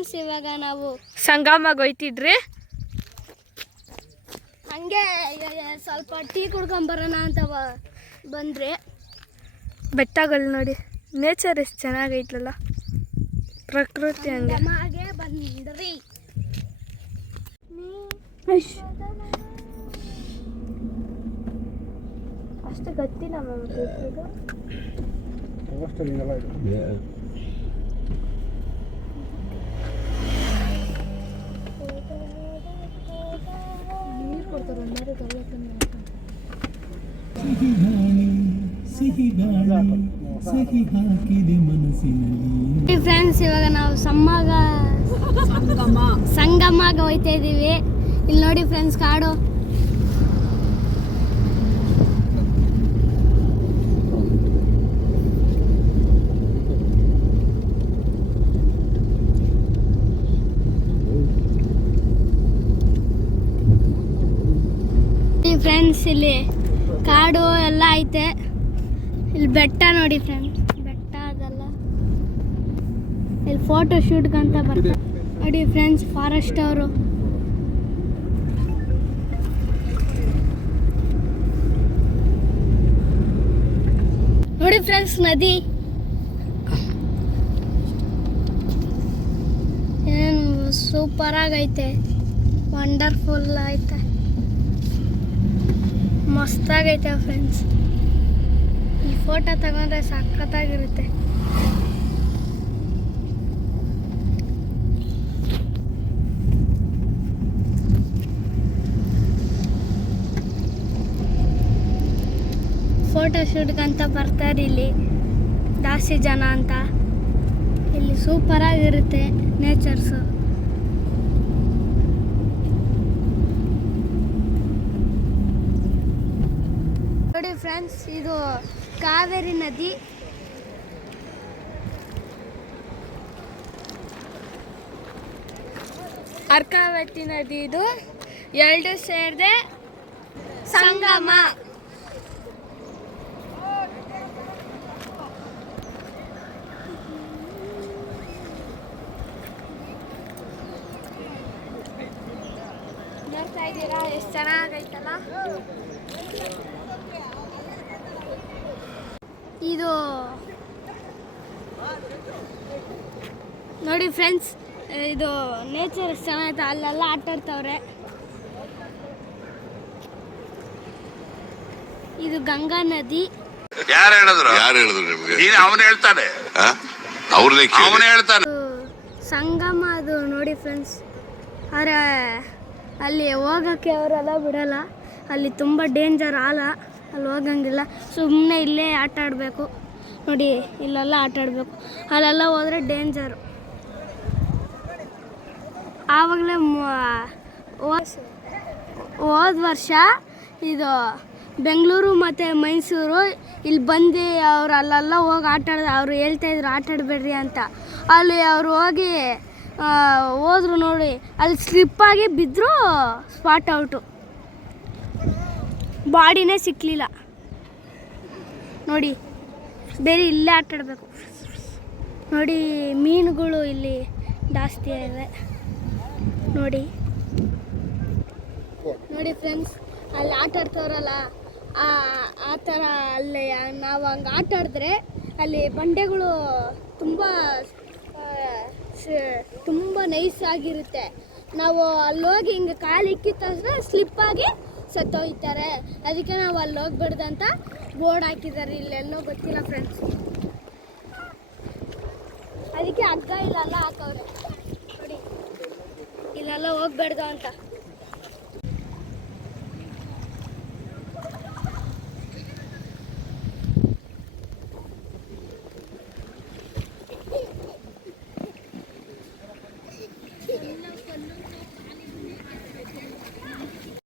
Friends ಇವಾಗ ನಾವು ಸಂಗಮಾಗ ಹೋಯ್ತಿದ್ರಿ ಹಂಗೆ ಸ್ವಲ್ಪ ಟೀ ಕುಡ್ಕೊಂಬರೋಣ ಅಂತ ಬಂದ್ರೆ. ಬೆಟ್ಟಗಳು ನೋಡಿ ನೇಚರ್ ಎಷ್ಟು ಚೆನ್ನಾಗೈತಲ್ಲ ಪ್ರಕೃತಿ ಹಂಗೆ. ಹಾಗೆ ಬಂದ್ರಿ. ಅಷ್ಟು ಗತ್ತಿನ ಮ್ಯಾಮ್ ಫ್ರೆಂಡ್ಸ್ ಇವಾಗ ನಾವು ಸಮ್ಮಾಗ ಸಂಗಮಾಗ ಹೋಯ್ತಾ ಇದ್ದೀವಿ. ಇಲ್ಲಿ ನೋಡಿ ಫ್ರೆಂಡ್ಸ್ ಕಾಡು. ಫ್ರೆಂಡ್ಸ್ ಇಲ್ಲಿ ಕಾಡು ಎಲ್ಲ ಐತೆ. ಇಲ್ಲಿ ಬೆಟ್ಟ ನೋಡಿ ಫ್ರೆಂಡ್ಸ್ ಬೆಟ್ಟ ಅದೆಲ್ಲ. ಇಲ್ಲಿ ಫೋಟೋ ಶೂಟ್ಗಂತ ಬರ್ತಾರೆ ನೋಡಿ ಫ್ರೆಂಡ್ಸ್ ಫಾರೆಸ್ಟ್ ಅವರು. ನೋಡಿ ಫ್ರೆಂಡ್ಸ್ ನದಿ. ಏನು ಸೂಪರ್ ಆಗೈತೆ. ವಂಡರ್ಫುಲ್ ಐತೆ. ಮಸ್ತಾಗೈತೆ ಫ್ರೆಂಡ್ಸ್ ಈ ಫೋಟೋ ತಗೊಂಡ್ರೆ ಸಖತ್ತಾಗಿರುತ್ತೆ. ಫೋಟೋ ಶೂಟ್ಗಂತ ಬರ್ತಾರೆ ಇಲ್ಲಿ. ಜಾಸ್ತಿ ಜನ ಅಂತ. ಇಲ್ಲಿ ಸೂಪರ್ ಆಗಿರುತ್ತೆ ನೇಚರ್ಸು ನೋಡಿ ಫ್ರೆಂಡ್ಸ್ ಇದು ಕಾವೇರಿ ನದಿ. ಅರ್ಕಾವತಿ ನದಿ ಇದು. ಎರಡು ಸೇರಿದೆ ಸಂಗಮ. ನೋಡ್ತಾ ಇದ್ದೀರಾ? ಎಷ್ಟು ಚೆನ್ನಾಗೈತಲ್ಲ ಇದು. ನೋಡಿ ಫ್ರೆಂಡ್ಸ್ ಇದು ನೇಚರ್ ಚೆನ್ನಾಗೈತೆ ಅಲ್ಲೆಲ್ಲ ಆಟ ಆಡ್ತಾವ್ರೆ. ಇದು ಗಂಗಾ ನದಿ. ಯಾರು ಹೇಳಿದ್ರು? ಯಾರು ಹೇಳಿದ್ರು ನಿಮಗೆ? ನೀನು ಅವನು ಹೇಳ್ತಾನೆ. ಅವ್ರನ್ನೇ ಅವನು ಹೇಳ್ತಾನೆ. ಸಂಗಮ ಅದು ನೋಡಿ ಫ್ರೆಂಡ್ಸ್ ಆದರೆ ಅಲ್ಲಿ ಹೋಗಕ್ಕೆ ಅವರೆಲ್ಲ ಬಿಡಲ್ಲ. ಅಲ್ಲಿ ತುಂಬ ಡೇಂಜರ್ ಆಲ. ಅಲ್ಲಿ ಹೋಗಂಗಿಲ್ಲ ಸುಮ್ಮನೆ ಇಲ್ಲೇ ಆಟ ಆಡಬೇಕು. ನೋಡಿ, ಇಲ್ಲೆಲ್ಲ ಆಟ ಆಡಬೇಕು. ಅಲ್ಲೆಲ್ಲ ಹೋದರೆ ಡೇಂಜರು ಆವಾಗಲೇ ಹೋದ ವರ್ಷ ಇದು ಬೆಂಗಳೂರು ಮತ್ತು ಮೈಸೂರು ಇಲ್ಲಿ ಬಂದು ಅವ್ರು ಅಲ್ಲೆಲ್ಲ ಹೋಗಿ ಆಟ ಆಡ ಹೇಳ್ತಾ ಇದ್ರು, ಆಟ ಆಡಬೇಡ್ರಿ ಅಂತ. ಅಲ್ಲಿ ಅವರು ಹೋಗಿ ಹೋದ್ರು ನೋಡಿ. ಅಲ್ಲಿ ಸ್ಲಿಪ್ಪಾಗಿ ಬಿದ್ದರೂ ಸ್ಪಾಟ್ ಔಟು ಬಾಡಿನೇ ಸಿಕ್ಕಲಿಲ್ಲ ನೋಡಿ, ಬೇರೆ ಇಲ್ಲೇ ಆಟಾಡಬೇಕು. ನೋಡಿ, ಮೀನುಗಳು ಇಲ್ಲಿ ಜಾಸ್ತಿ ಇವೆ. ನೋಡಿ. ನೋಡಿ ಫ್ರೆಂಡ್ಸ್ ಅಲ್ಲಿ ಆಟ ಆಡ್ತವ್ರಲ್ಲ, ಆ ಥರ ಅಲ್ಲಿ ನಾವು ಹಂಗೆ ಆಟ ಆಡಿದ್ರೆ ಅಲ್ಲಿ ಬಂಡೆಗಳು ತುಂಬ ತುಂಬ ನೈಸ್ ಆಗಿರುತ್ತೆ. ನಾವು ಅಲ್ಲೋಗಿ ಹೋಗಿ ಹಿಂಗೆ ಕಾಲು ಇಕ್ಕಿದ ತಕ್ಷಣ ಸ್ಲಿಪ್ಪಾಗಿ ಸತ್ತೋಯ್ತಾರೆ. ಅದಕ್ಕೆ ನಾವು ಅಲ್ಲಿ ಹೋಗ್ಬಾರ್ದು ಅಂತ ಬೋರ್ಡ್ ಹಾಕಿದ್ದಾರೆ ಇಲ್ಲೆಲ್ಲೋ ಗೊತ್ತಿಲ್ಲ ಫ್ರೆಂಡ್ಸ್ ಅದಕ್ಕೆ ಹಗ್ಗ ಇಲ್ಲೆಲ್ಲ ಹಾಕವ್ರೆ. ನೋಡಿ. ಇಲ್ಲೆಲ್ಲ ಹೋಗ್ಬಾರ್ದು ಅಂತ.